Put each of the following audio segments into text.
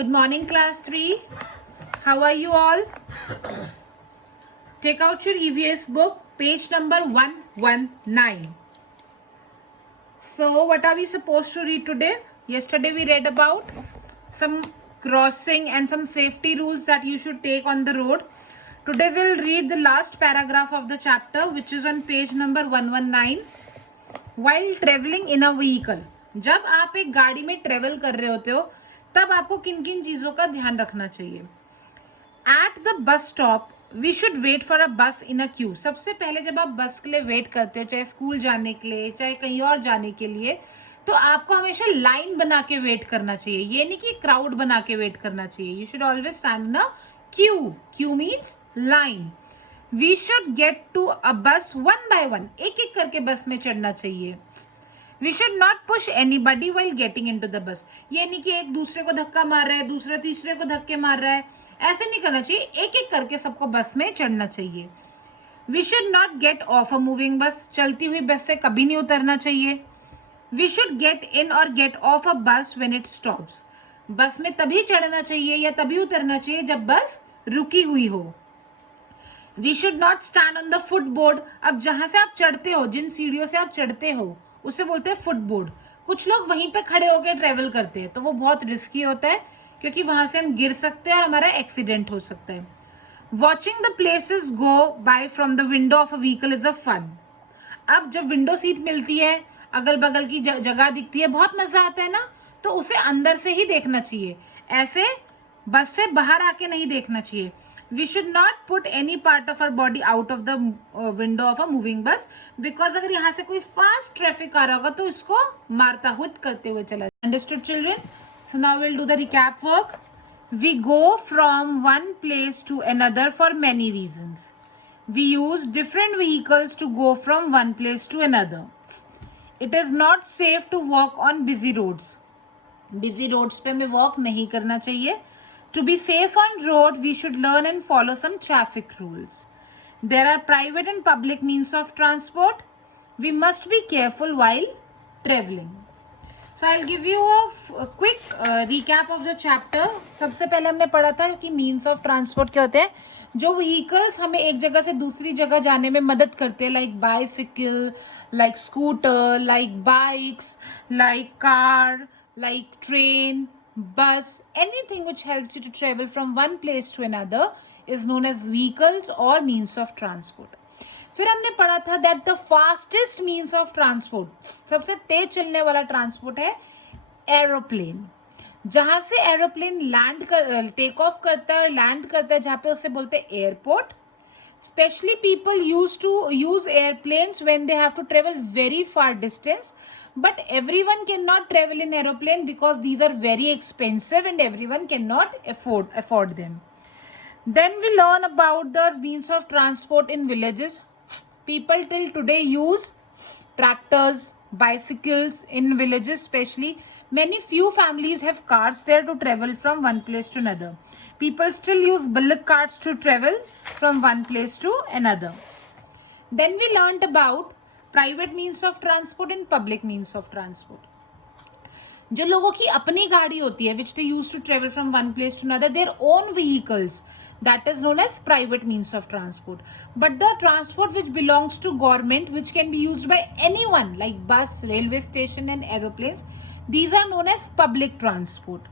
Good morning, class 3. How are you all? Take out your EVS book, page number 119. So, what are we supposed to read today? Yesterday we read about some crossing and some safety rules that you should take on the road. Today we'll read the last paragraph of the chapter, which is on page number 119. While traveling in a vehicle, जब आप एक गाड़ी में travel कर रहे होते हो तब आपको किन किन चीज़ों का ध्यान रखना चाहिए. At the bus stop we should wait for a bus in a Q. सबसे पहले जब आप बस के लिए वेट करते हो, चाहे स्कूल जाने के लिए चाहे कहीं और जाने के लिए, तो आपको हमेशा लाइन बना के वेट करना चाहिए. ये नहीं कि क्राउड बना के वेट करना चाहिए. You should always stand in a queue. Queue means line. We should get to a bus one by one. एक एक करके बस में चढ़ना चाहिए. We should not push anybody while getting into the bus. ये नहीं कि एक दूसरे को धक्का मार रहा है, दूसरा तीसरे को धक्के मार रहा है. ऐसे नहीं करना चाहिए. एक एक करके सबको बस में चढ़ना चाहिए. We should not get off a moving bus. चलती हुई बस से कभी नहीं उतरना चाहिए. वी शुड गेट इन और गेट ऑफ अ बस व्हेन इट स्टॉप्स. बस में तभी चढ़ना चाहिए या तभी उतरना चाहिए जब बस रुकी हुई हो. We should not stand on the footboard. अब जहां से आप चढ़ते हो, जिन सीढ़ियों से आप चढ़ते हो, उसे बोलते हैं फुटबोर्ड. कुछ लोग वहीं पे खड़े होकर ट्रेवल करते हैं, तो वो बहुत रिस्की होता है क्योंकि वहां से हम गिर सकते हैं और हमारा एक्सीडेंट हो सकता है. Watching the places go by from the window of a vehicle is a fun. अब जब विंडो सीट मिलती है, अगल बगल की जगह दिखती है, बहुत मजा आता है ना, तो उसे अंदर से ही देखना चाहिए. ऐसे बस से बाहर आके नहीं देखना चाहिए. We should not put any part of our body out of the window of a moving bus, because अगर यहाँ से कोई fast traffic आ रहा होगा तो इसको मारता हुट करते हुए चला. Understood, children? So now we'll do the recap work. We go from one place to another for many reasons. We use different vehicles to go from one place to another. It is not safe to walk on busy roads. Busy roads पे हमें walk नहीं करना चाहिए. To be safe on road, we should learn and follow some traffic rules. There are private and public means of transport. We must be careful while traveling. So I'll give you a quick recap of the chapter. सबसे पहले हमने पढ़ा था कि means of transport क्या होते हैं. जो vehicles हमें एक जगह से दूसरी जगह जाने में मदद करते हैं, like bicycle, like scooter, like bikes, like car, like train, bus, anything which helps you to travel from one place to another is known as vehicles or means of transport. फिर हमने पढ़ा था that the fastest means of transport, सबसे तेज चलने वाला transport है aeroplane. जहां से एरोप्लेन लैंड कर टेक ऑफ करता है और लैंड करता है, जहां पे उसे बोलते हैं airport. Especially people used to use airplanes when they have to travel very far distance. But everyone cannot travel in aeroplane because these are very expensive and everyone cannot afford them. Then we learn about the means of transport in villages. People till today use tractors, bicycles in villages especially. Many few families have cars there to travel from one place to another. People still use bullock carts to travel from one place to another. Then we learned about private means of transport and public means of transport. जो लोगों की अपनी गाड़ी होती है, which they use to travel from one place to another, their own vehicles, that is known as private means of transport. But the transport which belongs to government, which can be used by anyone, like bus, railway station and aeroplanes, these are known as public transport.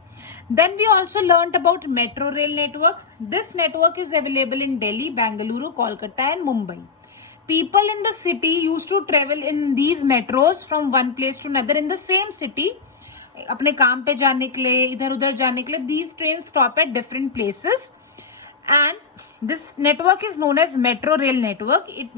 Then we also learnt about metro rail network. This network is available in Delhi, Bengaluru, Kolkata and Mumbai. People in the city used to travel in these metros from one place to another in the same city. अपने काम पे जाने के लिए, इधर उधर जाने के लिए, these trains stop at different places. And this network is known as metro rail network. It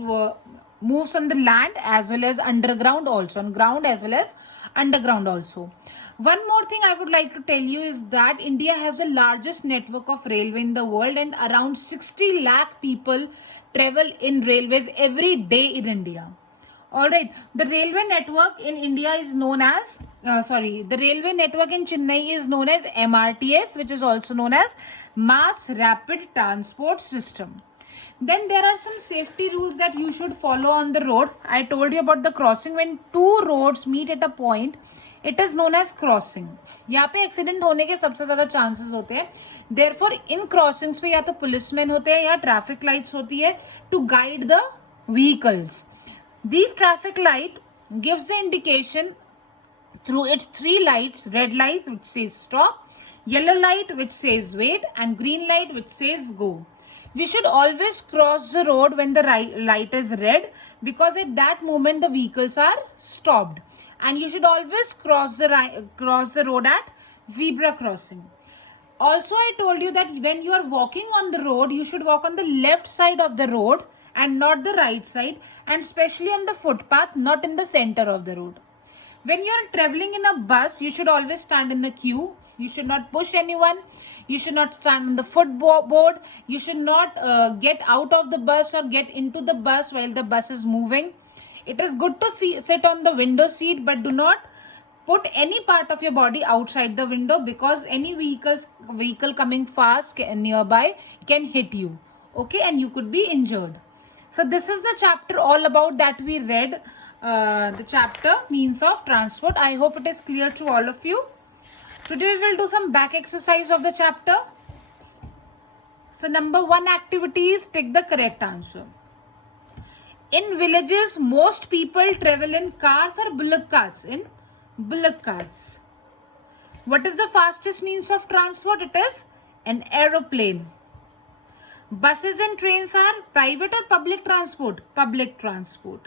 moves on the land as well as underground also, on ground as well as underground also. One more thing I would like to tell you is that India has the largest network of railway in the world, and around 60 lakh people travel in railways every day in India. Alright, the railway network in India is known as, the railway network in Chennai is known as MRTS, which is also known as Mass Rapid Transport System. Then there are some safety rules that you should follow on the road. I told you about the crossing. When two roads meet at a point, it is known as crossing. यहाँ पे accident होने के सबसे ज्यादा chances होते हैं. Therefore in crossings पे या तो पुलिसमैन होते हैं या ट्रैफिक लाइट्स होती है to guide the vehicles. These traffic light gives the indication through its three lights: red light which says stop, yellow light which says wait, and green light which says go. We should always cross the road when the light is red, because at that moment the vehicles are stopped, and you should always cross the road at zebra crossing. Also, I told you that when you are walking on the road, you should walk on the left side of the road and not the right side, and especially on the footpath, not in the center of the road. When you are traveling in a bus, you should always stand in a queue. You should not push anyone. You should not stand on the footboard. You should not get out of the bus or get into the bus while the bus is moving. It is good to sit on the window seat, but do not put any part of your body outside the window, because any vehicle coming fast nearby can hit you. Okay, and you could be injured. So this is the chapter all about that we read, the chapter means of transport. I hope it is clear to all of you. Today we will do some back exercise of the chapter. So number 1 activity is take the correct answer. In villages, most people travel in cars or bullock carts. In bullock carts. What is the fastest means of transport? It is an aeroplane. Buses and trains are private or public transport? Public transport.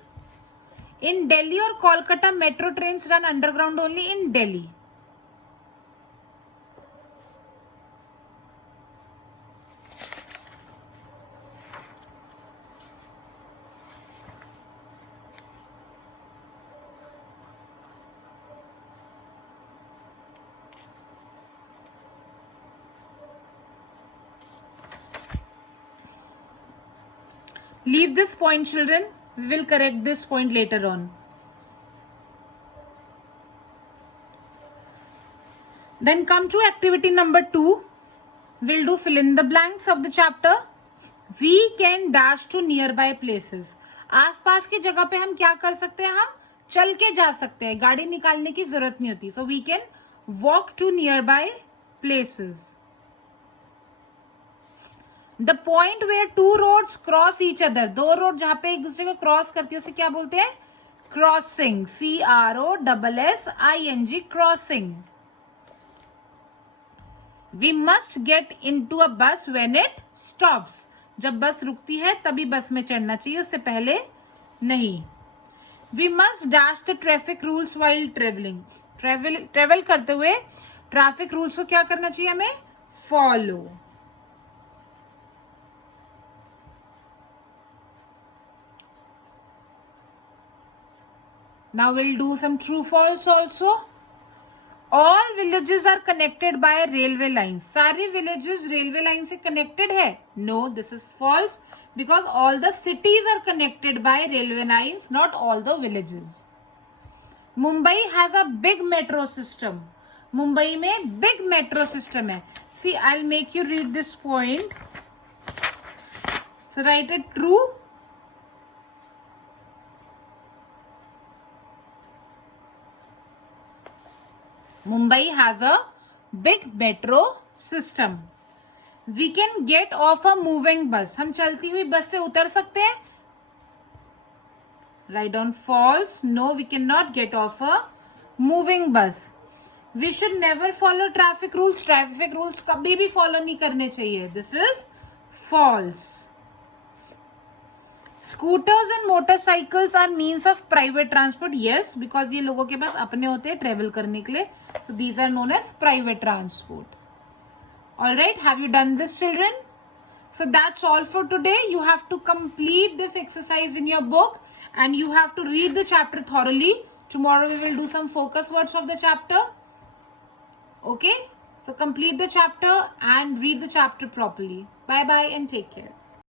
In Delhi or Kolkata, metro trains run underground only? In Delhi. Leave this point, children. We will correct this point later on. Then come to activity number 2. We'll do fill in the blanks of the chapter. We can dash to nearby places. आसपास की जगह पे हम क्या कर सकते हैं? हम चल के जा सकते हैं, गाड़ी निकालने की जरूरत नहीं होती. So we can walk to nearby places. The point where two roads cross each other. दो रोड जहां पे एक दूसरे को क्रॉस करती है उसे क्या बोलते हैं? Crossing. CROSSING, crossing. We must get into a bus when it stops. जब बस रुकती है तभी बस में चढ़ना चाहिए, उससे पहले नहीं. We must dash the traffic rules while traveling. Travel करते हुए ट्रैफिक रूल्स को क्या करना चाहिए? हमें follow. Now we'll do some true false also. All villages are connected by railway lines. सारे villages railway line से connected है? No, this is false, because all the cities are connected by railway lines, not all the villages. Mumbai has a big metro system. Mumbai में big metro system है. See, I'll make you read this point. So write it true. Mumbai has a big metro system. We can get off a moving bus. हम चलती हुई बस से उतर सकते हैं? Write down false. No, we cannot get off a moving bus. We should never follow traffic rules. Traffic rules कभी भी follow नहीं करने चाहिए. This is false. Scooters and motorcycles are means of private transport. Yes, because ये लोगों के पास अपने होते हैं travel करने के लिए. So these are known as private transport. All right, have you done this, children? So that's all for today. You have to complete this exercise in your book and you have to read the chapter thoroughly. Tomorrow we will do some focus words of the chapter. Okay, so complete the chapter and read the chapter properly. Bye bye and take care.